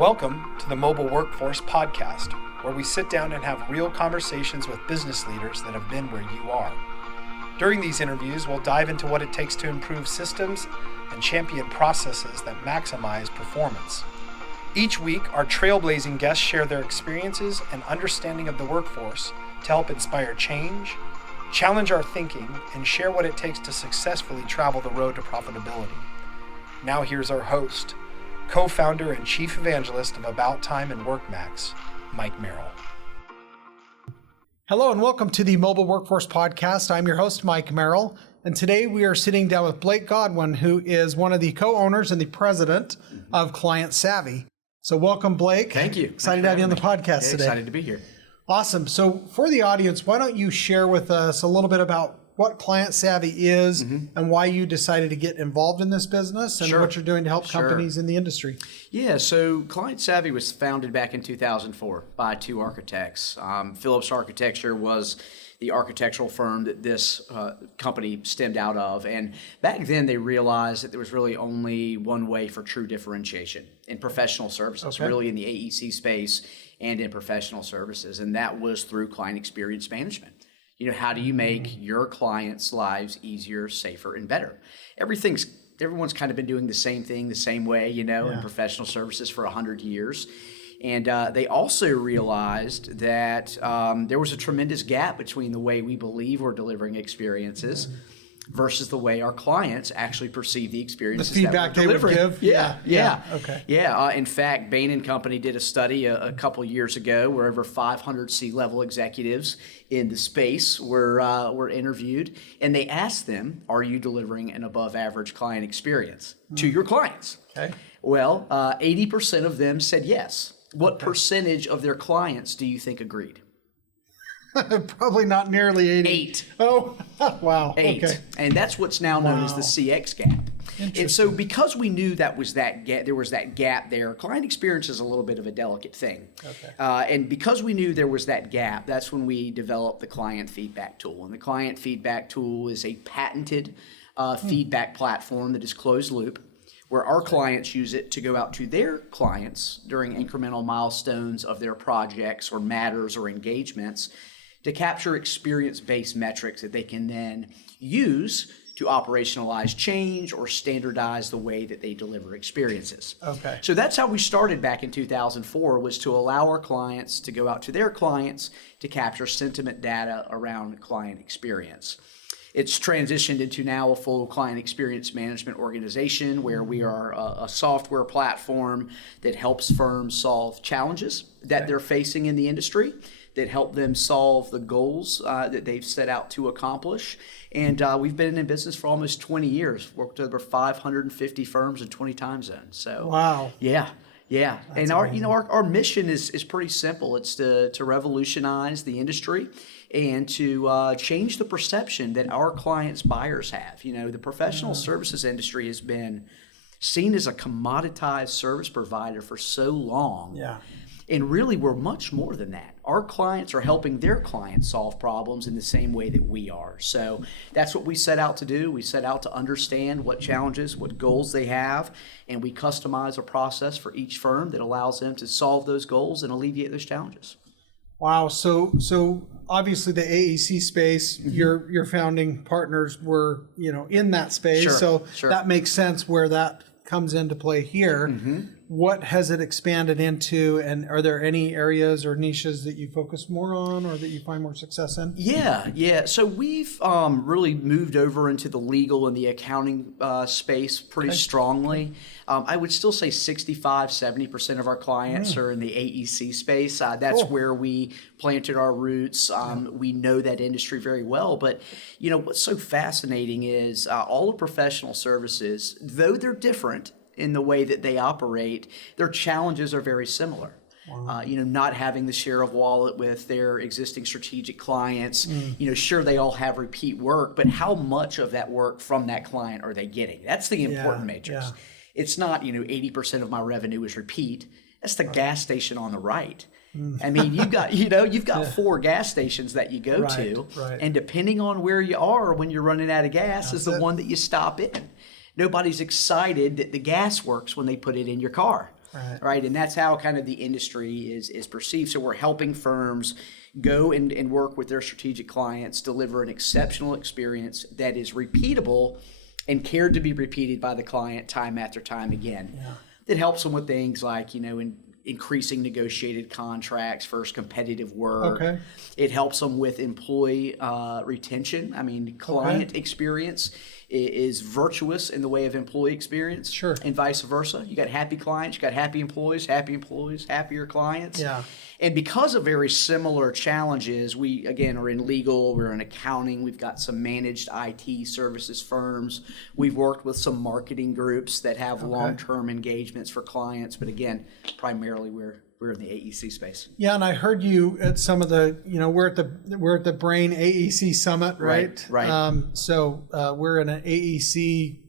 Welcome to the Mobile Workforce Podcast, where we sit down and have real conversations with business leaders that have been where you are. During these interviews, we'll dive into what it takes to improve systems and champion processes that maximize performance. Each week, our trailblazing guests share their experiences and understanding of the workforce to help inspire change, challenge our thinking, and share what it takes to successfully travel the road to profitability. Now here's our host, co-founder and chief evangelist of About Time and WorkMax, Mike Merrill. Hello and welcome to the Mobile Workforce Podcast. I'm your host, Mike Merrill, and today we are sitting down with Blake Godwin, who is one of the co-owners and the president of Client Savvy. So welcome, Blake. Thank you. Excited to have you on the podcast today. Excited to be here. Awesome. So for the audience, why don't you share with us a little bit about what Client Savvy is and why you decided to get involved in this business and what you're doing to help companies in the industry. Yeah, so Client Savvy was founded back in 2004 by two architects. Phillips Architecture was the architectural firm that this company stemmed out of. And back then they realized that there was really only one way for true differentiation in professional services, really in the AEC space and in professional services. And that was through client experience management. You know, how do you make your clients' lives easier, safer, and better? Everyone's kind of been doing the same thing the same way, in professional services for 100 years. And they also realized that there was a tremendous gap between the way we believe we're delivering experiences versus the way our clients actually perceive the experiences. The feedback that we're delivering. They would give? Yeah. In fact, Brayn and company did a study a couple years ago where over 500 C-level executives in the space were interviewed, and they asked them, are you delivering an above average client experience to your clients? Okay. Well, 80% of them said yes. What percentage of their clients do you think agreed? Probably not nearly 80. 8. Oh, wow. 8. Okay. And that's what's now known as the CX gap. And so because we knew there was that gap there, client experience is a little bit of a delicate thing. Okay. And because we knew there was that gap, that's when we developed the client feedback tool. And the client feedback tool is a patented feedback platform that is closed loop, where our clients use it to go out to their clients during incremental milestones of their projects or matters or engagements to capture experience-based metrics that they can then use to operationalize change or standardize the way that they deliver experiences. Okay. So that's how we started back in 2004, was to allow our clients to go out to their clients to capture sentiment data around client experience. It's transitioned into now a full client experience management organization where we are a software platform that helps firms solve challenges that they're facing in the industry, that help them solve the goals that they've set out to accomplish. And we've been in business for almost 20 years, worked with over 550 firms in 20 time zones. So wow. Yeah. That's and amazing. our mission is pretty simple. It's to revolutionize the industry and to change the perception that our clients' buyers have. The professional services industry has been seen as a commoditized service provider for so long. Yeah. And really, we're much more than that. Our clients are helping their clients solve problems in the same way that we are. So that's what we set out to do. We set out to understand what challenges, what goals they have, and we customize a process for each firm that allows them to solve those goals and alleviate those challenges. Wow. So obviously the AEC space, your founding partners were, in that space. So that makes sense where that comes into play here. What has it expanded into, and are there any areas or niches that you focus more on or that you find more success in? Yeah. So we've really moved over into the legal and the accounting space pretty strongly. I would still say 65-70% of our clients are in the AEC space. That's where we planted our roots. We know that industry very well. But, what's so fascinating is all of professional services, though they're different in the way that they operate, their challenges are very similar. Wow. Not having the share of wallet with their existing strategic clients. Sure, they all have repeat work, but how much of that work from that client are they getting? That's the important matrix. Yeah. It's not, 80% of my revenue is repeat. That's the gas station on the right. I mean, you've got 4 gas stations that you go to, and depending on where you are when you're running out of gas one that you stop in. Nobody's excited that the gas works when they put it in your car. right? And that's how kind of the industry is perceived. So we're helping firms go and work with their strategic clients, deliver an exceptional experience that is repeatable and cared to be repeated by the client time after time again. Yeah. It helps them with things like, increasing negotiated contracts versus competitive work. Okay. It helps them with employee retention. I mean, client experience is virtuous in the way of employee experience. Sure. And vice versa. You got happy clients, you got happy employees, happier clients. Yeah. And because of very similar challenges, we, again, are in legal, we're in accounting, we've got some managed IT services firms. We've worked with some marketing groups that have long-term engagements for clients. But again, primarily we're in the AEC space. Yeah, and I heard you at some of the, we're at the Brayn AEC Summit, right? Right. So we're in an AEC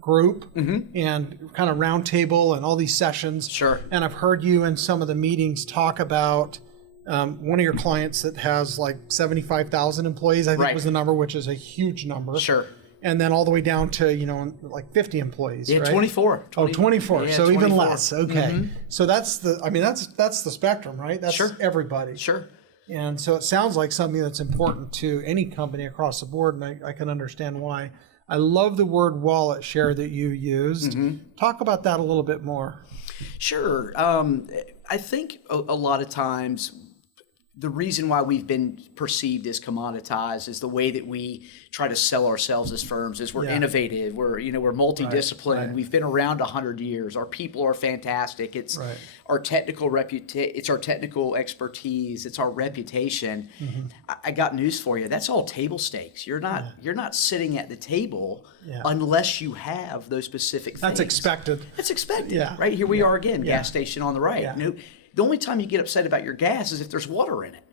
group and kind of round table and all these sessions. Sure. And I've heard you in some of the meetings talk about one of your clients that has like 75,000 employees, I think was the number, which is a huge number. Sure. And then all the way down to, like 50 employees, right? 24. 24. Yeah, so 24. even less. Okay. So that's the spectrum, right? That's everybody. Sure. And so it sounds like something that's important to any company across the board, and I can understand why. I love the word wallet share that you used. Talk about that a little bit more. Sure. I think a lot of times the reason why we've been perceived as commoditized is the way that we try to sell ourselves as firms is we're innovative, we're multidisciplined, Right. We've been around 100 years, our people are fantastic, it's our technical it's our technical expertise, it's our reputation. I got news for you, that's all table stakes. You're not sitting at the table unless you have those specific things. That's expected. That's expected. Yeah. Right? Here we are again, gas station on the right. Yeah. The only time you get upset about your gas is if there's water in it,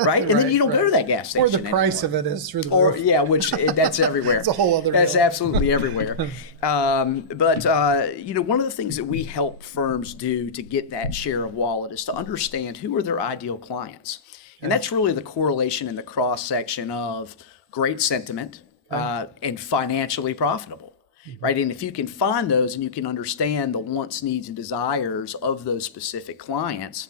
right? And then you don't go to that gas station or the price anymore. of it is through the roof. Which that's everywhere. It's a whole other That's deal. absolutely everywhere. But one of the things that we help firms do to get that share of wallet is to understand who are their ideal clients. And that's really the correlation in the cross-section of great sentiment and financially profitable. Right, and if you can find those and you can understand the wants, needs, and desires of those specific clients,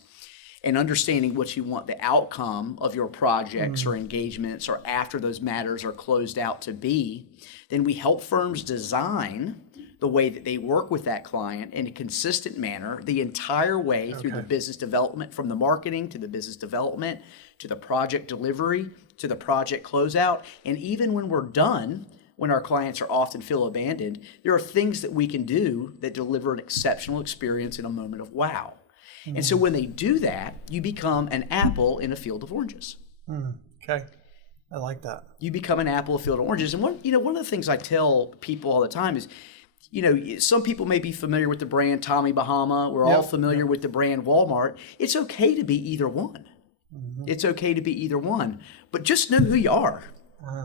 and understanding what you want the outcome of your projects or engagements or after those matters are closed out to be, then we help firms design the way that they work with that client in a consistent manner the entire way through the business development, from the marketing to the business development to the project delivery to the project closeout, and even when we're done. When our clients are often feel abandoned, there are things that we can do that deliver an exceptional experience in a moment of wow. And so when they do that, you become an apple in a field of oranges. Okay. I like that. You become an apple in a field of oranges. And one of the things I tell people all the time is, some people may be familiar with the brand Tommy Bahama. We're all familiar with the brand Walmart. It's okay to be either one. It's okay to be either one. But just know who you are.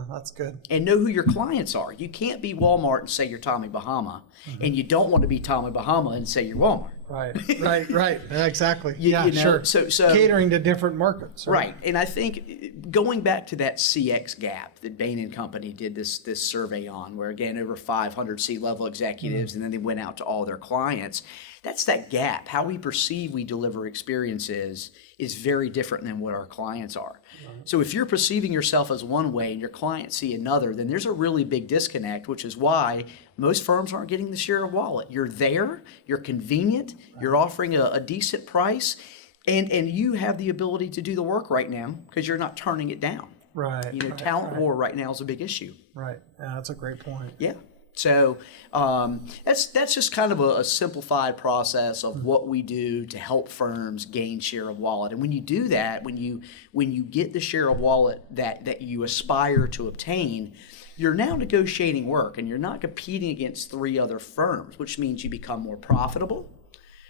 That's good. And know who your clients are. You can't be Walmart and say you're Tommy Bahama, and you don't want to be Tommy Bahama and say you're Walmart. Right. Exactly. Sure. So catering to different markets. Right. And I think going back to that CX gap that Bain and Company did this survey on, where again over 500 C-level executives, and then they went out to all their clients. That's that gap. How we perceive we deliver experiences is very different than what our clients are. So if you're perceiving yourself as one way and your clients see another, then there's a really big disconnect, which is why most firms aren't getting the share of wallet. You're there, you're convenient, you're offering a decent price, and you have the ability to do the work right now because you're not turning it down. Right. Talent war right now is a big issue. Right. Yeah, that's a great point. Yeah. So that's just kind of a simplified process of what we do to help firms gain share of wallet. And when you do that, when you get the share of wallet that you aspire to obtain, you're now negotiating work, and you're not competing against 3 other firms, which means you become more profitable,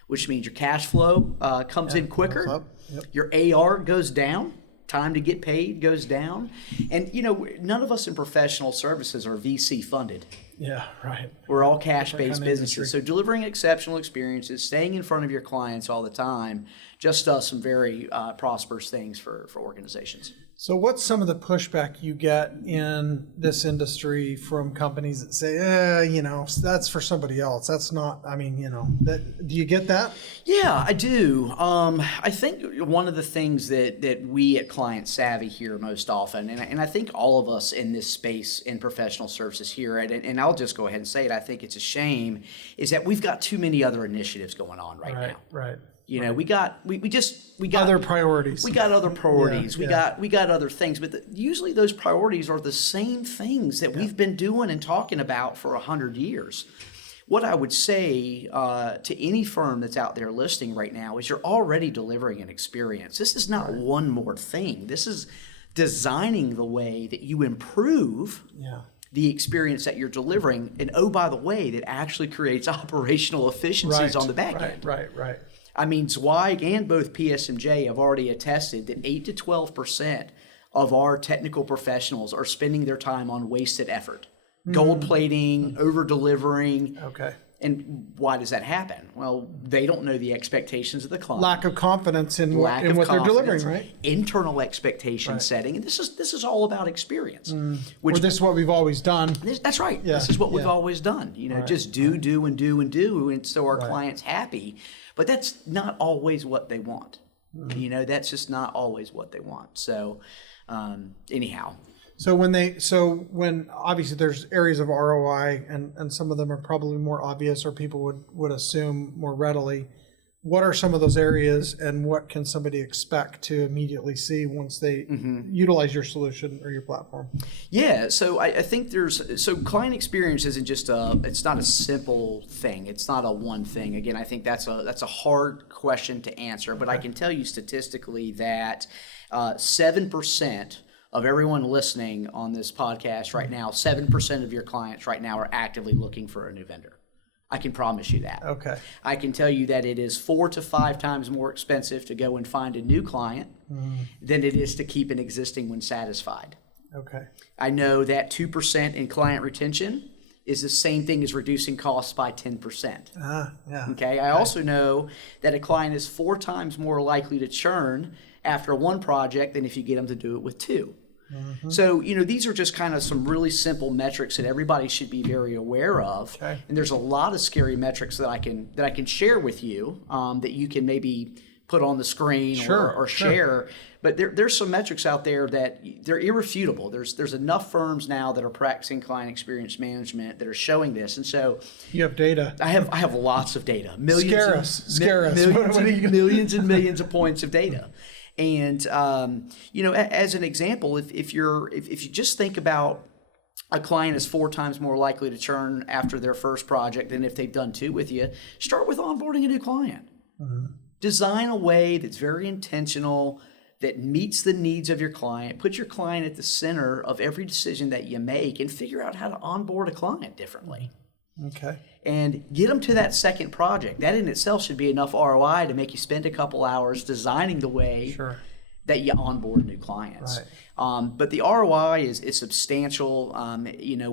which means your cash flow comes in quicker, your AR goes down. Time to get paid goes down. And, none of us in professional services are VC funded. Yeah, right. We're all cash-based businesses. industry. So delivering exceptional experiences, staying in front of your clients all the time, just does some very prosperous things for organizations. So what's some of the pushback you get in this industry from companies that say, that's for somebody else. That's not, do you get that? Yeah, I do. I think one of the things that we at Client Savvy hear most often, and I think all of us in this space in professional services hear it, and I'll just go ahead and say it, I think it's a shame, is that we've got too many other initiatives going on right now. Right. You know, we got Other priorities. We got other priorities. Yeah, We got other things, but usually those priorities are the same things that we've been doing and talking about for 100 years. What I would say to any firm that's out there listening right now is you're already delivering an experience. This is not one more thing. This is designing the way that you improve the experience that you're delivering. And oh, by the way, that actually creates operational efficiencies on the back end. Right. I mean, Zweig and both PSMJ have already attested that 8 to 12% of our technical professionals are spending their time on wasted effort, gold plating, over delivering. Okay. And why does that happen? Well, they don't know the expectations of the client. Lack of confidence in what they're delivering, right? Internal expectation setting, and this is all about experience. Or this is what we've always done. That's right. Yeah. This is what we've always done. Just do, and so our client's happy. But that's not always what they want. That's just not always what they want. So, anyhow. So when obviously there's areas of ROI and some of them are probably more obvious or people would assume more readily. What are some of those areas and what can somebody expect to immediately see once they utilize your solution or your platform? Yeah, so I think so client experience isn't just it's not a simple thing. It's not a one thing. Again, I think that's a hard question to answer, but I can tell you statistically that 7% of everyone listening on this podcast right now, 7% of your clients right now are actively looking for a new vendor. I can promise you that. Okay. I can tell you that it is 4 to 5 times more expensive to go and find a new client than it is to keep an existing one satisfied. Okay. I know that 2% in client retention is the same thing as reducing costs by 10%. Yeah. Okay. I also know that a client is 4 times more likely to churn after one project than if you get them to do it with 2. So, these are just kind of some really simple metrics that everybody should be very aware of. Okay. And there's a lot of scary metrics that I can share with you that you can maybe put on the screen or share. But there's some metrics out there that they're irrefutable. There's enough firms now that are practicing client experience management that are showing this. And so you have data. I have lots of data. Scare us. Millions and millions of points of data. And as an example, if you just think about a client is 4 times more likely to churn after their first project than if they've done 2 with you, start with onboarding a new client. Design a way that's very intentional, that meets the needs of your client. Put your client at the center of every decision that you make and figure out how to onboard a client differently. Okay. And get them to that second project. That in itself should be enough ROI to make you spend a couple hours designing the way that you onboard new clients. Right. But the ROI is substantial.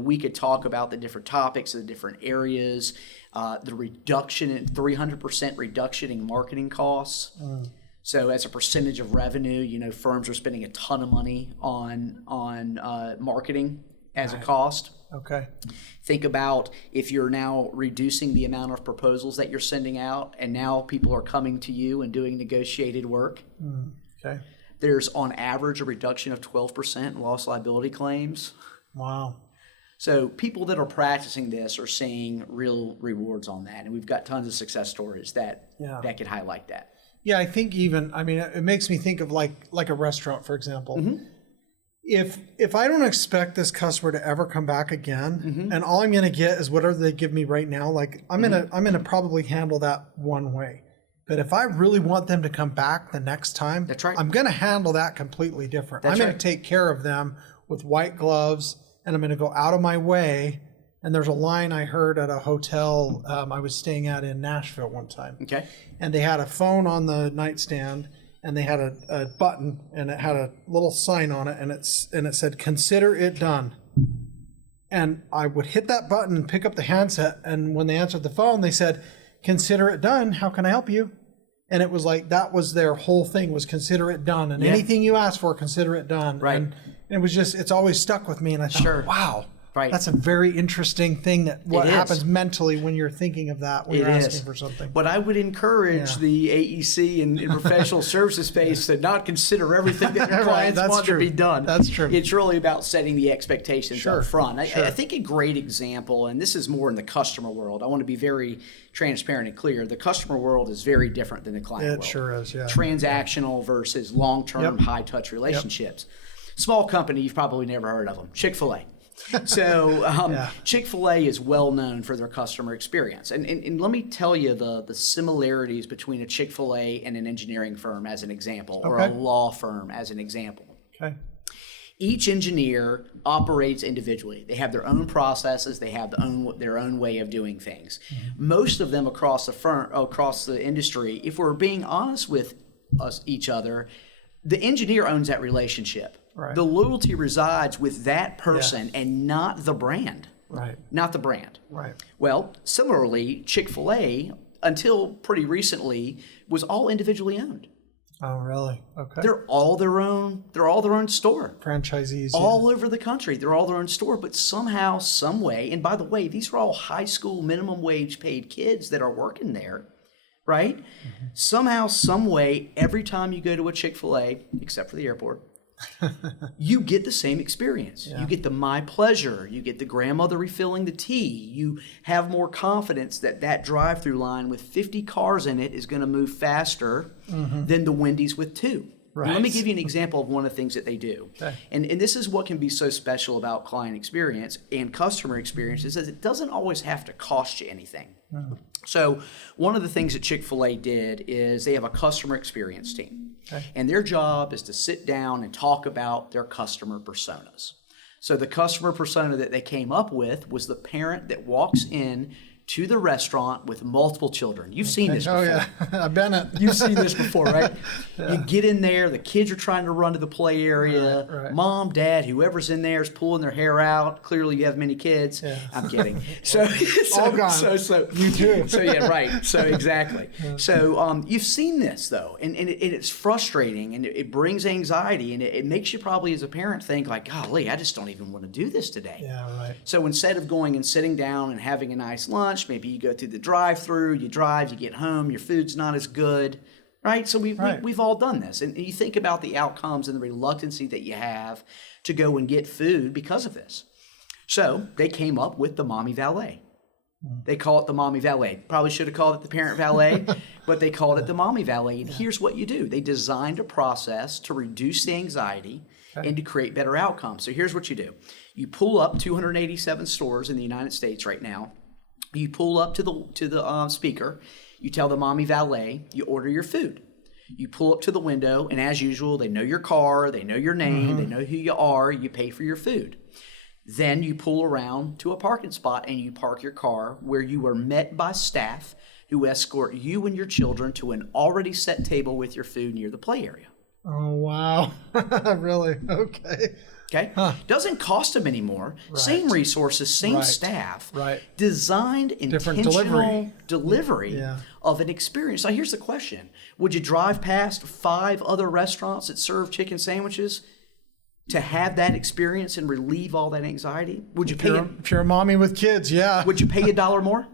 We could talk about the different topics, the different areas, the reduction in 300% reduction in marketing costs. So as a percentage of revenue, firms are spending a ton of money on marketing as a cost. Okay. Think about if you're now reducing the amount of proposals that you're sending out, and now people are coming to you and doing negotiated work. Okay. There's on average a reduction of 12% in loss liability claims. Wow. So people that are practicing this are seeing real rewards on that, and we've got tons of success stories that could highlight that. Yeah, I think it makes me think of like a restaurant, for example. If I don't expect this customer to ever come back again, and all I'm going to get is whatever they give me right now, I'm gonna probably handle that one way. But if I really want them to come back the next time, that's right. I'm going to handle that completely different. I'm going to take care of them with white gloves, and I'm going to go out of my way. And there's a line I heard at a hotel I was staying at in Nashville one time. Okay. And they had a phone on the nightstand, and they had a button, and it had a little sign on it, and it said, "Consider it done." And I would hit that button and pick up the handset. And when they answered the phone, they said, "Consider it done. How can I help you?" And it was like, that was their whole thing, was consider it done. And anything you ask for, consider it done. Right. And it was just, it's always stuck with me. And I thought, wow, that's a very interesting thing, that what happens mentally when you're thinking of that, when you're asking for something. But I would encourage the AEC and professional services space to not consider everything that their clients want to be done. That's true. It's really about setting the expectations up front. I think a great example, and this is more in the customer world, I want to be very transparent and clear. The customer world is very different than the client world. It sure is, yeah. Transactional versus long-term, high-touch relationships. Small company, you've probably never heard of them. Chick-fil-A. So Chick-fil-A is well known for their customer experience. And let me tell you the similarities between a Chick-fil-A and an engineering firm as an example, or a law firm as an example. Okay. Each engineer operates individually. They have their own processes. They have their own way of doing things. Mm-hmm. Most of them across the industry, if we're being honest with each other, the engineer owns that relationship. Right. The loyalty resides with that person and not the brand. Right. Not the brand. Right. Well, similarly, Chick-fil-A, until pretty recently, was all individually owned. Oh, really? Okay. They're all their own store. Franchisees. All over the country. They're all their own store. But somehow, some way, and by the way, these are all high school minimum wage paid kids that are working there, right? Mm-hmm. Somehow, some way, every time you go to a Chick-fil-A, except for the airport, you get the same experience. Yeah. You get the my pleasure. You get the grandmother refilling the tea. You have more confidence that drive-through line with 50 cars in it is going to move faster than the Wendy's with 2. Right. Let me give you an example of one of the things that they do. Okay. And this is what can be so special about client experience and customer experience, is that it doesn't always have to cost you anything. Mm. So one of the things that Chick-fil-A did is they have a customer experience team. Okay. And their job is to sit down and talk about their customer personas. So the customer persona that they came up with was the parent that walks in to the restaurant with multiple children. You've seen this before. Oh, yeah. I've been it. You've seen this before, right? You get in there, the kids are trying to run to the play area. Right. Mom, dad, whoever's in there is pulling their hair out. Clearly you have many kids. Yeah. I'm kidding. All gone. So you too. So yeah, right. So exactly. Yeah. So you've seen this though, and it's frustrating, and it brings anxiety, and it makes you probably as a parent think like, golly, I just don't even want to do this today. Yeah, right. So instead of going and sitting down and having a nice lunch, maybe you go through the drive-through, you drive, you get home, your food's not as good, right? So we've all done this. And you think about the outcomes and the reluctancy that you have to go and get food because of this. So they came up with the mommy valet. They call it the mommy valet. Probably should have called it the parent valet, but they called it the mommy valet. And here's what you do. They designed a process to reduce the anxiety and to create better outcomes. So here's what you do. You pull up 287 stores in the United States right now. You pull up to the speaker, you tell the mommy valet, you order your food. You pull up to the window, and as usual, they know your car, they know your name, they know who you are, you pay for your food. Then you pull around to a parking spot and you park your car, where you are met by staff who escort you and your children to an already set table with your food near the play area. Oh, wow. Really? Okay. Okay? Doesn't cost them anymore. Right. Same resources, same staff. Right. Designed intentional delivery of an experience. Now, here's the question. Would you drive past 5 other restaurants that serve chicken sandwiches to have that experience and relieve all that anxiety? Would you pay if you're a mommy with kids, yeah. Would you pay $1 more?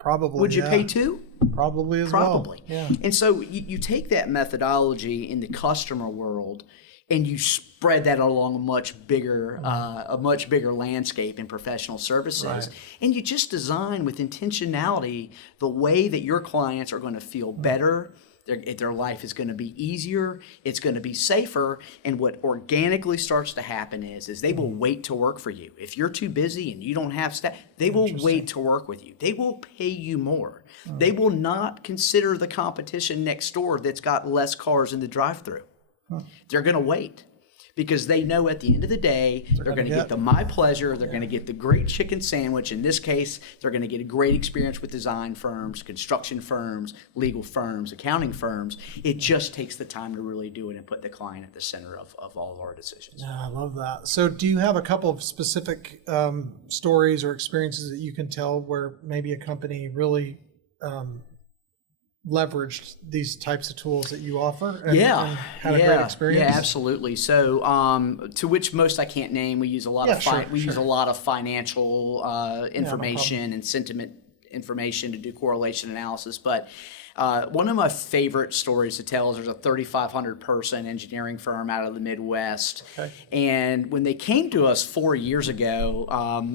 Probably. Would you pay $2? Probably as well. Probably. Yeah. And so you take that methodology in the customer world and you spread that along a much bigger landscape in professional services. And you just design with intentionality the way that your clients are going to feel better. Their life is going to be easier. It's going to be safer. And what organically starts to happen is they will wait to work for you. If you're too busy and you don't have staff, they will wait to work with you. They will pay you more. They will not consider the competition next door that's got less cars in the drive-thru. They're going to wait because they know at the end of the day, they're going to get the My Pleasure, they're going to get the great chicken sandwich. In this case, they're going to get a great experience with design firms, construction firms, legal firms, accounting firms. It just takes the time to really do it and put the client at the center of all of our decisions. Yeah, I love that. So do you have a couple of specific stories or experiences that you can tell where maybe a company really leveraged these types of tools that you offer and had a great experience? Yeah, absolutely. So to which most I can't name. We use a lot use a lot of financial information and sentiment information to do correlation analysis. But one of my favorite stories to tell is there's a 3,500 person engineering firm out of the Midwest. Okay. And when they came to us 4 years ago,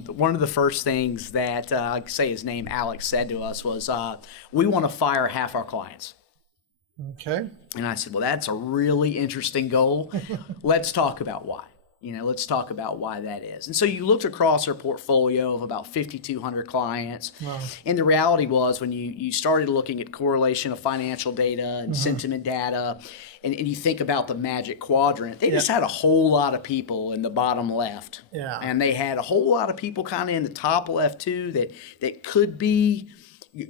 one of the first things that, I say his name, Alex, said to us was, we want to fire half our clients. Okay. And I said, well, that's a really interesting goal. Let's talk about why. Let's talk about why that is. And so you looked across our portfolio of about 5,200 clients. Wow. And the reality was when you started looking at correlation of financial data and sentiment data, and you think about the magic quadrant, they just had a whole lot of people in the bottom left. Yeah. And they had a whole lot of people kind of in the top left too that could be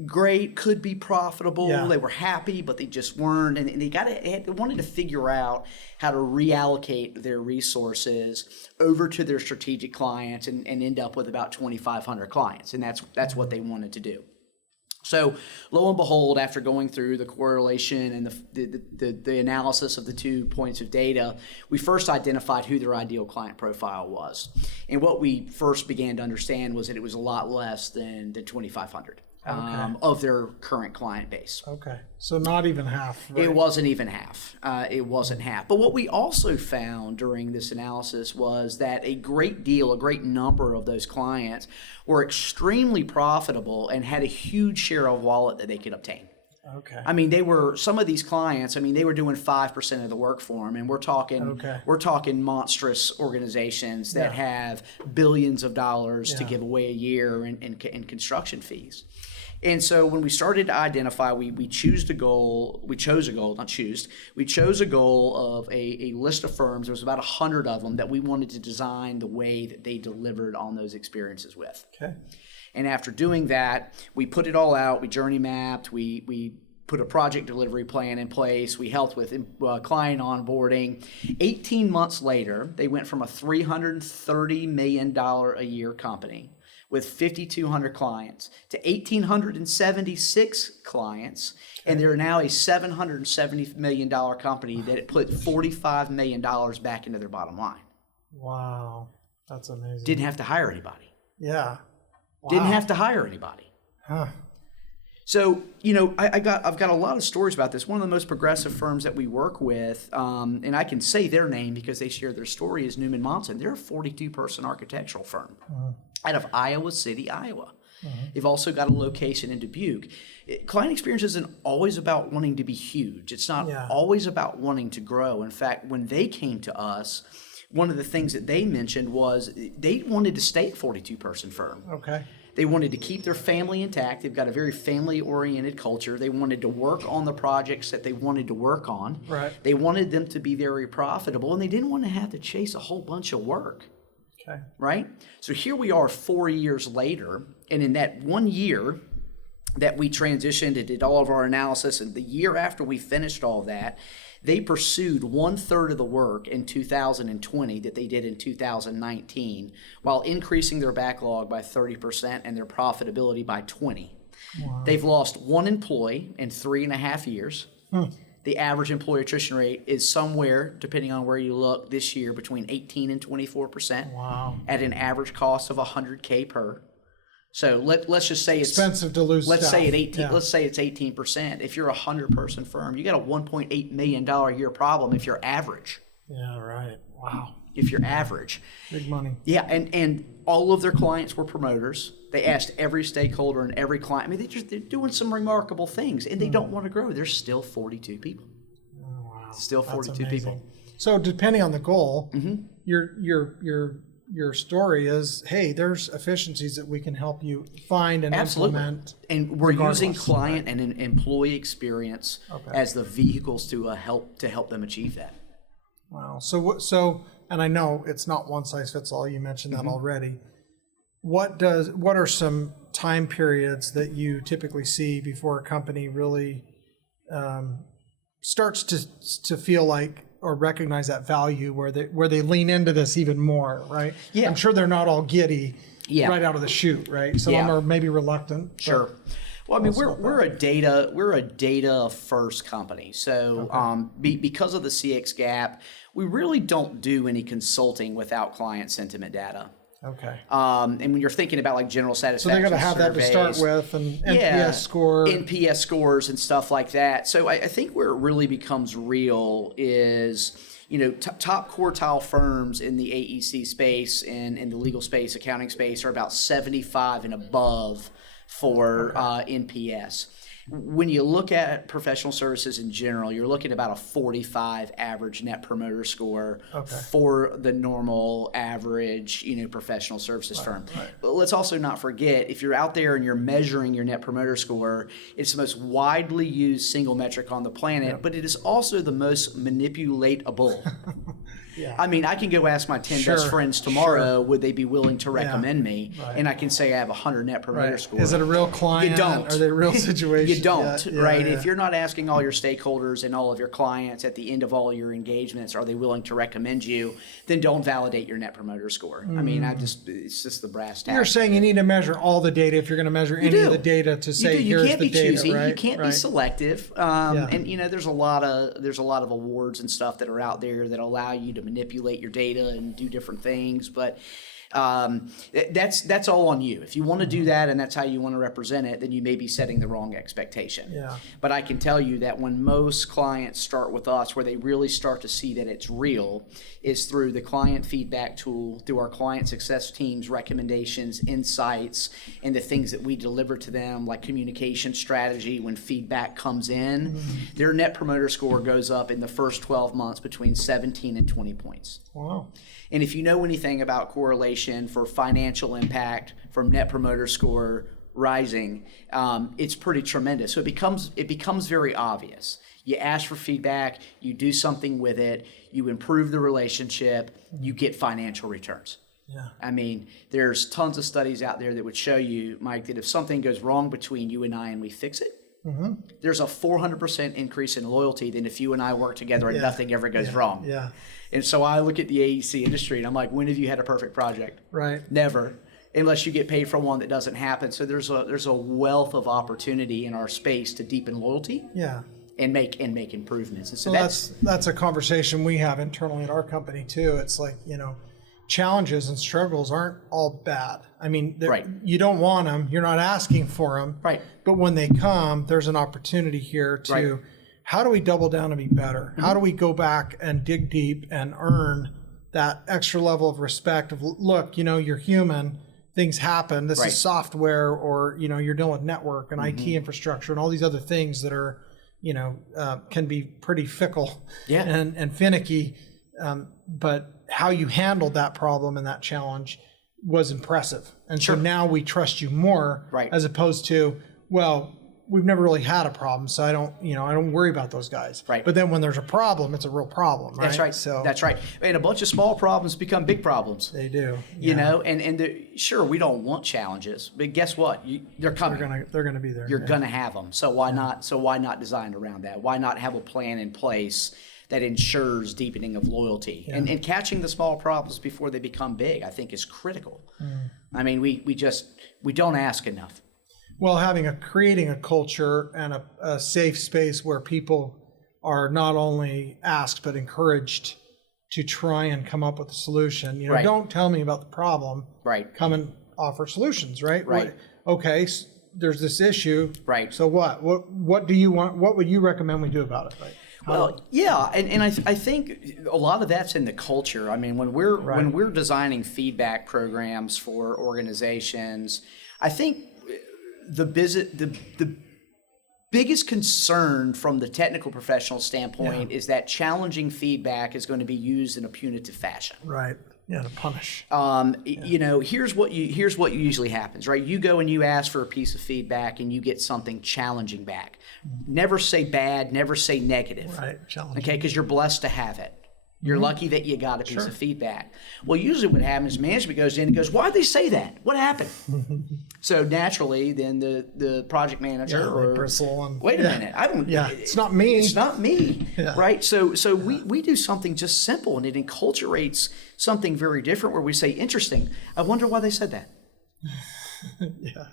great, could be profitable. Yeah. They were happy, but they just weren't, and they wanted to figure out how to reallocate their resources over to their strategic clients and end up with about 2,500 clients, and that's what they wanted to do. So lo and behold, after going through the correlation and the analysis of the 2 points of data, we first identified who their ideal client profile was, and what we first began to understand was that it was a lot less than 2,500. Of their current client base. Okay, so not even half. Right? It wasn't even half. It wasn't half. But what we also found during this analysis was that a great number of those clients were extremely profitable and had a huge share of wallet that they could obtain. Okay. I mean, some of these clients, they were doing 5% of the work for them, and we're talking monstrous organizations that have billions of dollars to give away a year in construction fees. And so when we started to identify, we chose a goal of a list of firms. There was about 100 of them that we wanted to design the way that they delivered on those experiences with. Okay. And after doing that, we put it all out, we journey mapped, we put a project delivery plan in place, we helped with client onboarding. 18 months later, they went from a $330 million a year company with 5,200 clients to 1,876 clients, and they're now a $770 million company that put $45 million back into their bottom line. Wow, that's amazing. Didn't have to hire anybody. Yeah. Wow. Didn't have to hire anybody. Huh. So, I've got a lot of stories about this. One of the most progressive firms that we work with, and I can say their name because they share their story, is Newman Monson. They're a 42-person architectural firm out of Iowa City, Iowa. They've also got a location in Dubuque. Client experience isn't always about wanting to be huge. It's not always about wanting to grow. In fact, when they came to us, one of the things that they mentioned was they wanted to stay a 42-person firm. Okay. They wanted to keep their family intact. They've got a very family-oriented culture. They wanted to work on the projects that they wanted to work on. Right. They wanted them to be very profitable, and they didn't want to have to chase a whole bunch of work. Okay. Right? So here we are 4 years later, and in that 1 year that we transitioned and did all of our analysis, and the year after we finished all that, they pursued 1/3 of the work in 2020 that they did in 2019, while increasing their backlog by 30% and their profitability by 20%. Wow. They've lost one employee in 3.5 years. The average employee attrition rate is somewhere, depending on where you look, this year between 18 and 24%. Wow. At an average cost of $100K per. So let's just say it's expensive to lose. Let's say it's 18%. If you're a 100-person firm, you got a $1.8 million a year problem if you're average. Yeah, right. Wow. If you're average. Big money. Yeah, and all of their clients were promoters. They asked every stakeholder and every client. They're doing some remarkable things, and they don't want to grow. There's still 42 people. Oh, wow. Still 42 people. So depending on the goal, your story is, hey, there's efficiencies that we can help you find and implement. And we're using client and an employee experience as the vehicles to help them achieve that. Wow. So and I know it's not one size fits all, you mentioned that already. What are some time periods that you typically see before a company really starts to feel like or recognize that value where they lean into this even more, right? Yeah. I'm sure they're not all giddy right out of the chute, right? Some of them are maybe reluctant. Sure. Well, I mean, we're a data first company. So because of the CX gap, we really don't do any consulting without client sentiment data. Okay. And when you're thinking about like general satisfaction, so they're going to have surveys, that to start with, and NPS scores and stuff like that. So I think where it really becomes real is, top quartile firms in the AEC space and in the legal space, accounting space are about 75 and above for NPS. When you look at professional services in general, you're looking at about a 45 average net promoter score for the normal average, professional services firm. Right. But let's also not forget, if you're out there and you're measuring your net promoter score, it's the most widely used single metric on the planet, but it is also the most manipulatable. Yeah. I mean, I can go ask my 10 best friends tomorrow, would they be willing to recommend me? Right. And I can say I have a 100 net promoter score. Is it a real client? You don't. Are they a real situation? You don't, right? If you're not asking all your stakeholders and all of your clients at the end of all your engagements, are they willing to recommend you, then don't validate your net promoter score. I mean, it's just the brass tacks. You're saying you need to measure all the data if you're going to measure any of the data to say you here's can't the be data, choosy. right? You can't be selective. And there's a lot of awards and stuff that are out there that allow you to manipulate your data and do different things, but that's all on you. If you want to do that and that's how you want to represent it, then you may be setting the wrong expectation. Yeah. But I can tell you that when most clients start with us, where they really start to see that it's real, is through the client feedback tool, through our client success team's recommendations, insights, and the things that we deliver to them, like communication strategy when feedback comes in. Their net promoter score goes up in the first 12 months between 17 and 20 points. Wow. And if you know anything about correlation for financial impact from net promoter score rising, it's pretty tremendous. So it becomes very obvious. You ask for feedback, you do something with it, you improve the relationship, you get financial returns. Yeah. I mean, there's tons of studies out there that would show you, Mike, that if something goes wrong between you and I and we fix it, there's a 400% increase in loyalty than if you and I work together and nothing ever goes wrong. Yeah. And so I look at the AEC industry and I'm like, when have you had a perfect project? Right. Never, unless you get paid for one that doesn't happen. So there's a wealth of opportunity in our space to deepen loyalty. Yeah. And make improvements. And so that's a conversation we have internally at our company too. It's like, challenges and struggles aren't all bad. I mean, you don't want them. You're not asking for them. Right. But when they come, there's an opportunity here to, how do we double down and be better? How do we go back and dig deep and earn that extra level of respect of, look, you're human. Things happen. This is software, or, you're dealing with network and IT infrastructure and all these other things that are, can be pretty fickle and finicky. But how you handled that problem and that challenge was impressive. And so now we trust you more, as opposed to, well, we've never really had a problem, so I don't worry about those guys. Right. But then when there's a problem, it's a real problem, right? That's right. So that's right. And a bunch of small problems become big problems. They do. Sure, we don't want challenges, but guess what? They're coming. They're gonna be there. You're gonna have them. So why not? So why not design around that? Why not have a plan in place that ensures deepening of loyalty and catching the small problems before they become big? I think is critical. I mean, we don't ask enough. Well, creating a culture and a safe space where people are not only asked but encouraged to try and come up with a solution. Don't tell me about the problem. Right. Come and offer solutions. Right. Right. There's this issue. Right. So what do you want? What would you recommend we do about it? Right. Well, yeah, and I think a lot of that's in the culture. I mean, when we're designing feedback programs for organizations, I think the biggest concern from the technical professional standpoint is that challenging feedback is going to be used in a punitive fashion. Right. Yeah, to punish. Here's what usually happens, right? You go and you ask for a piece of feedback and you get something challenging back. Never say bad, never say negative. Right, challenging. Okay, because you're blessed to have it. You're lucky that you got a piece of feedback. Well, usually what happens is management goes in and goes, why'd they say that? What happened? So naturally, then the project manager wait a minute, I don't. Yeah, it's not me. It's not me, right? So we do something just simple, and it enculturates something very different where we say, interesting, I wonder why they said that.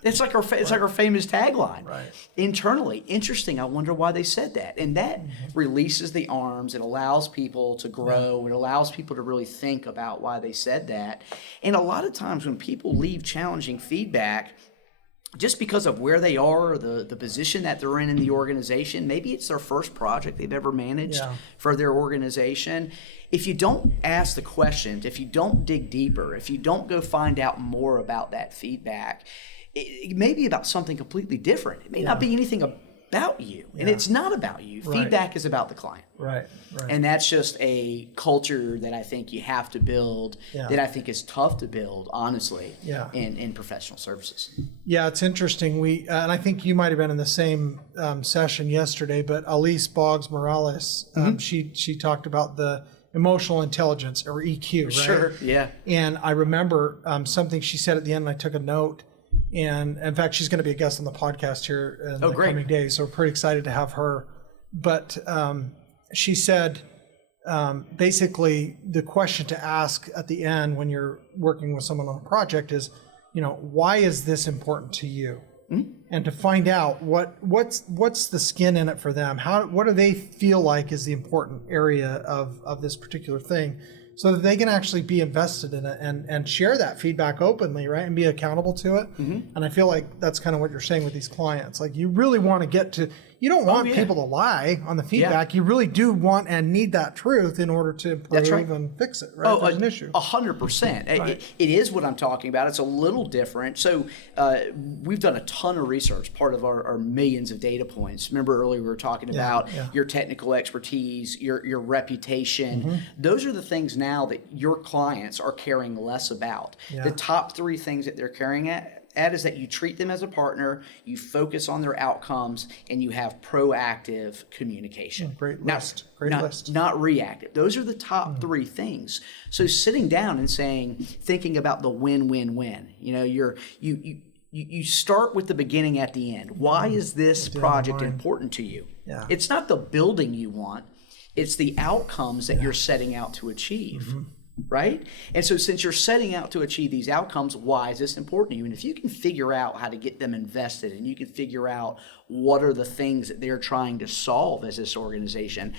It's like our famous tagline internally. Interesting. I wonder why they said that, and that releases the arms. It allows people to grow. It allows people to really think about why they said that. And a lot of times when people leave challenging feedback, just because of where they are, the position that they're in the organization, maybe it's their first project they've ever managed for their organization. If you don't ask the questions, if you don't dig deeper, if you don't go find out more about that feedback, it may be about something completely different. It may not be anything about you, and it's not about you. Feedback is about the client. Right. And that's just a culture that I think you have to build, that I think is tough to build, honestly, in professional services. Yeah, it's interesting. And I think you might have been in the same session yesterday, but Elise Boggs-Morales, she talked about the emotional intelligence, or EQ, right? Sure, yeah. And I remember something she said at the end, and I took a note. And in fact, she's going to be a guest on the podcast here in the coming days, so we're pretty excited to have her. But she said, basically, the question to ask at the end when you're working with someone on a project is, why is this important to you? And to find out what's the skin in it for them. What do they feel like is the important area of this particular thing, so that they can actually be invested in it and share that feedback openly, right? And be accountable to it. And I feel like that's kind of what you're saying with these clients. Like, you really want to get to, you don't want people to lie on the feedback. You really do want and need that truth in order to improve and fix it, right? There's an issue. 100%. It is what I'm talking about. It's a little different. So we've done a ton of research, part of our millions of data points. Remember earlier we were talking about your technical expertise, your reputation. Those are the things now that your clients are caring less about. The top 3 things that they're caring at is that you treat them as a partner, you focus on their outcomes, and you have proactive communication. Great list. Not reactive. Those are the top 3 things. So sitting down and thinking about the win-win-win. You start with the beginning at the end. Why is this project important to you? It's not the building you want. It's the outcomes that you're setting out to achieve. Right? And so since you're setting out to achieve these outcomes, why is this important to you? And if you can figure out how to get them invested, and you can figure out what are the things that they're trying to solve as this organization,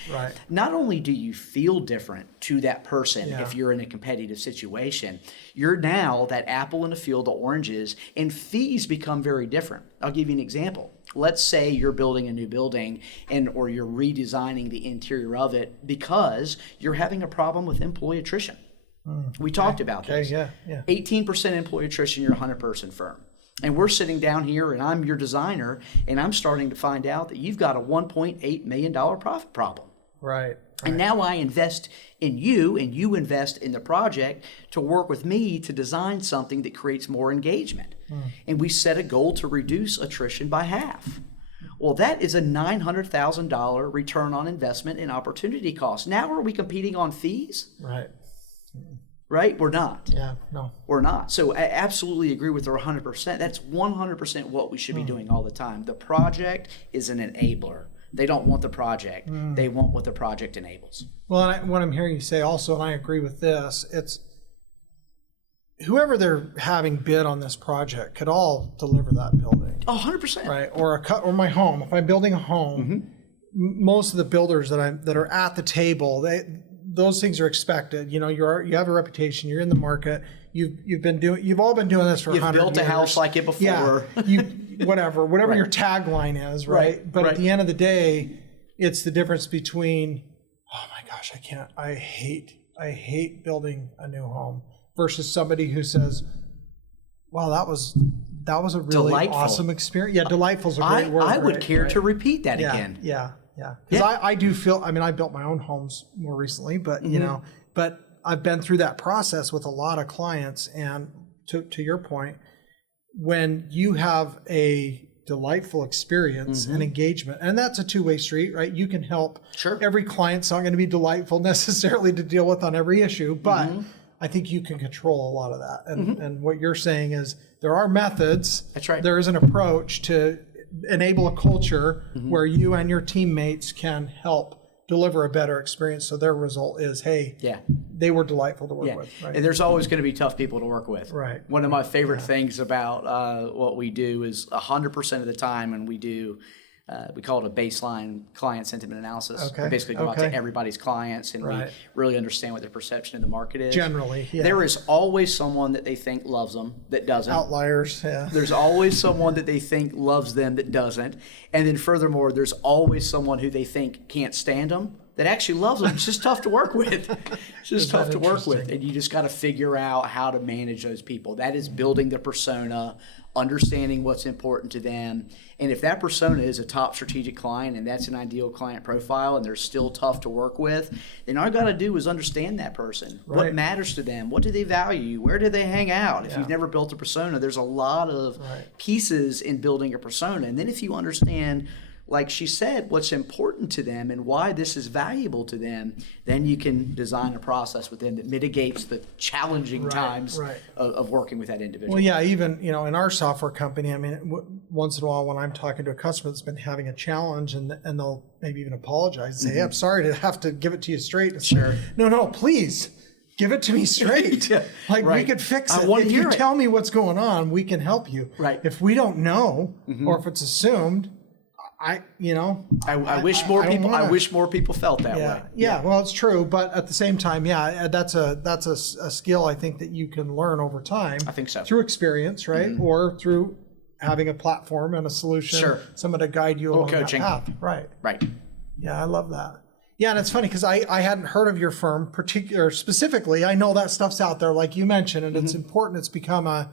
not only do you feel different to that person if you're in a competitive situation, you're now that apple in a field of oranges, and fees become very different. I'll give you an example. Let's say you're building a new building or you're redesigning the interior of it because you're having a problem with employee attrition. We talked about this. 18% employee attrition, you're a 100-person firm. And we're sitting down here, and I'm your designer, and I'm starting to find out that you've got a $1.8 million profit problem. Right. And now I invest in you, and you invest in the project to work with me to design something that creates more engagement. And we set a goal to reduce attrition by half. Well, that is a $900,000 return on investment in opportunity cost. Now are we competing on fees? Right? We're not. We're not. So I absolutely agree with her 100%. That's 100% what we should be doing all the time. The project is an enabler. They don't want the project. They want what the project enables. Well, and what I'm hearing you say also, and I agree with this, it's whoever they're having bid on this project could all deliver that building. 100%. Right? Or my home. If I'm building a home, most of the builders that are at the table, those things are expected. You have a reputation. You're in the market. You've all been doing this for 100 years. You've built a house like it before. Whatever your tagline is, right? But at the end of the day, it's the difference between, oh my gosh, I hate building a new home, versus somebody who says, wow, that was a really awesome experience. Yeah, delightful is a great word. I would care to repeat that again. Because I do feel, I built my own homes more recently, but but I've been through that process with a lot of clients, and to your point, when you have a delightful experience and engagement. And that's a two-way street, right? You can help. Sure. Every client's not going to be delightful necessarily to deal with on every issue, but I think you can control a lot of that. And what you're saying is there are methods. That's right. There is an approach to enable a culture where you and your teammates can help deliver a better experience, so their result is, hey, they were delightful to work with. Right? And there's always going to be tough people to work with. Right. One of my favorite things about what we do is 100% of the time when we do, we call it a baseline client sentiment analysis. Okay. We basically go out to everybody's clients and we really understand what their perception of the market is. Generally, There is always someone that they think loves them that doesn't. Outliers, There's always someone that they think loves them that doesn't. And then furthermore, there's always someone who they think can't stand them that actually loves them. It's just tough to work with. It's just tough to work with. And you just got to figure out how to manage those people. That is building the persona, understanding what's important to them. And if that persona is a top strategic client and that's an ideal client profile and they're still tough to work with, then all you got to do is understand that person. Right. What matters to them? What do they value? Where do they hang out? If you've never built a persona, there's a lot of pieces in building a persona. And then if you understand, like she said, what's important to them and why this is valuable to them, then you can design a process with them that mitigates the challenging times of working with that individual. Well, yeah, even, in our software company, I mean, once in a while when I'm talking to a customer that's been having a challenge and they'll maybe even apologize and say, hey, I'm sorry to have to give it to you straight. It's like, no, please. Give it to me straight. We could fix it. If you tell me what's going on, we can help you. Right. If we don't know, or if it's assumed, I wish more people felt that way. Yeah, well, it's true, but at the same time, that's a skill I think that you can learn over time. I think so. Through experience, right? Or through having a platform and a solution, someone to guide you along that path. Right. Yeah, I love that. Yeah, and it's funny because I hadn't heard of your firm specifically. I know that stuff's out there, like you mentioned, and it's important. It's become a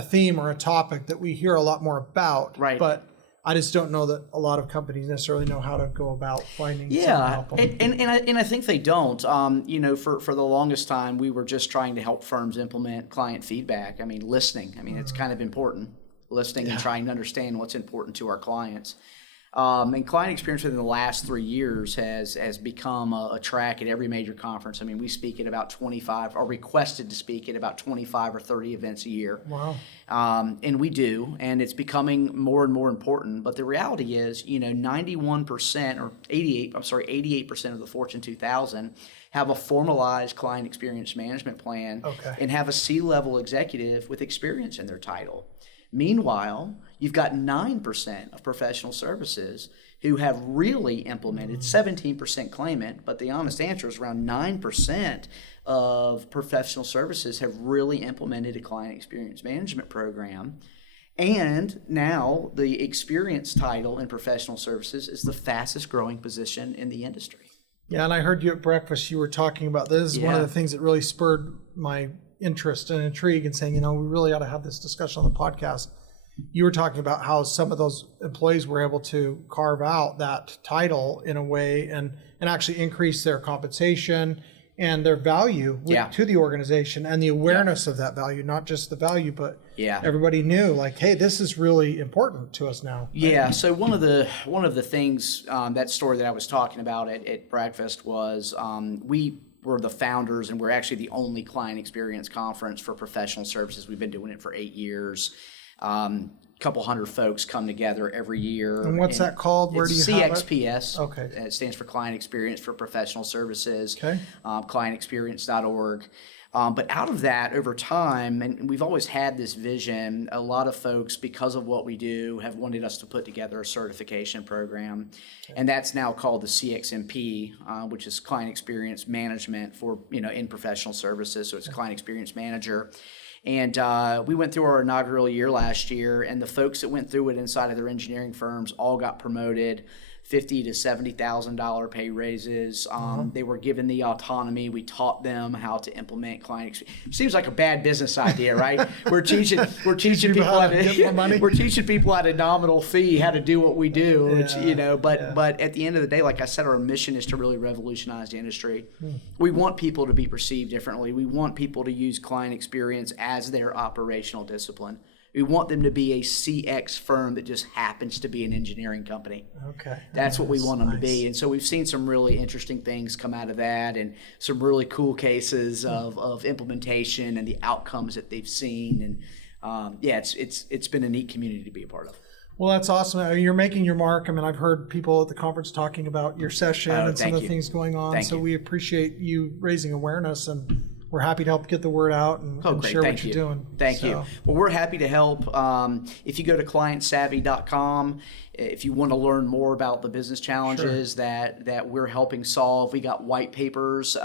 theme or a topic that we hear a lot more about. Right. But I just don't know that a lot of companies necessarily know how to go about finding someone to help them. And I think they don't. For the longest time, we were just trying to help firms implement client feedback. I mean, listening. I mean, it's kind of important. Listening and trying to understand what's important to our clients. And client experience within the last 3 years has become a track at every major conference. I mean, we speak at about 25, or requested to speak at about 25 or 30 events a year. Wow. And we do, and it's becoming more and more important. But the reality is, 88% of the Fortune 2000 have a formalized client experience management plan and have a C-level executive with experience in their title. Meanwhile, you've got 9% of professional services who have really implemented, 17% claim it, but the honest answer is around 9% of professional services have really implemented a client experience management program. And now the experience title in professional services is the fastest growing position in the industry. Yeah, and I heard you at breakfast, you were talking about this. This is one of the things that really spurred my interest and intrigue and saying, we really ought to have this discussion on the podcast. You were talking about how some of those employees were able to carve out that title in a way and actually increase their compensation and their value to the organization and the awareness of that value, not just the value, but everybody knew like, hey, this is really important to us now. Yeah. So one of the things, that story that I was talking about at breakfast was we were the founders, and we're actually the only client experience conference for professional services. We've been doing it for 8 years. Couple hundred folks come together every year. And what's that called? Where do you have it? CXPS. Okay. It stands for Client Experience for Professional Services. Okay. Clientexperience.org. But out of that, over time, and we've always had this vision, a lot of folks, because of what we do, have wanted us to put together a certification program. And that's now called the CXMP, which is Client Experience Management for, in professional services. So it's a Client Experience Manager. And we went through our inaugural year last year, and the folks that went through it inside of their engineering firms all got promoted. $50,000 to $70,000 pay raises. They were given the autonomy. We taught them how to implement client experience. Seems like a bad business idea, right? We're teaching people at a nominal fee how to do what we do. But at the end of the day, like I said, our mission is to really revolutionize the industry. We want people to be perceived differently. We want people to use client experience as their operational discipline. We want them to be a CX firm that just happens to be an engineering company. Okay. That's what we want them to be. And so we've seen some really interesting things come out of that, and some really cool cases of implementation and the outcomes that they've seen. And it's been a neat community to be a part of. Well, that's awesome. I mean, you're making your mark. I mean, I've heard people at the conference talking about your session and some of the things going on. So we appreciate you raising awareness, and we're happy to help get the word out and share what you're doing. Thank you. Well, we're happy to help. If you go to clientsavvy.com, if you want to learn more about the business challenges that we're helping solve, we got white papers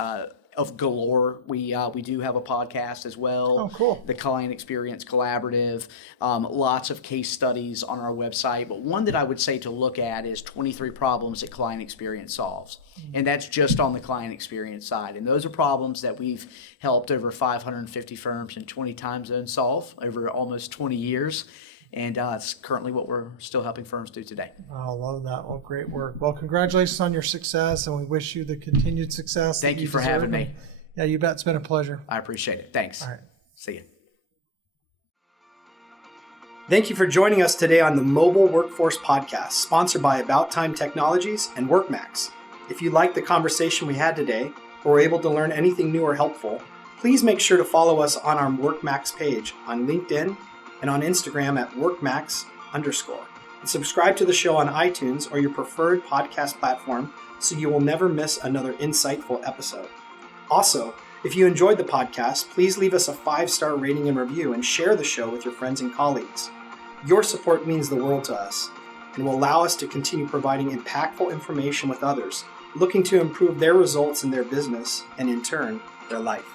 of galore. We do have a podcast as well. Oh, cool. The Client Experience Collaborative. Lots of case studies on our website. But one that I would say to look at is 23 problems that Client Experience solves. And that's just on the client experience side. And those are problems that we've helped over 550 firms in 20 time zones solve over almost 20 years. And it's currently what we're still helping firms do today. I love that. Well, great work. Well, congratulations on your success, and we wish you the continued success. Thank you for having me. Yeah, you bet. It's been a pleasure. I appreciate it. Thanks. All right. See you. Thank you for joining us today on the Mobile Workforce Podcast, sponsored by About Time Technologies and WorkMax. If you liked the conversation we had today, or were able to learn anything new or helpful, please make sure to follow us on our WorkMax page on LinkedIn and on Instagram at WorkMax_. And subscribe to the show on iTunes or your preferred podcast platform so you will never miss another insightful episode. Also, if you enjoyed the podcast, please leave us a 5-star rating and review and share the show with your friends and colleagues. Your support means the world to us and will allow us to continue providing impactful information with others looking to improve their results in their business and, in turn, their life.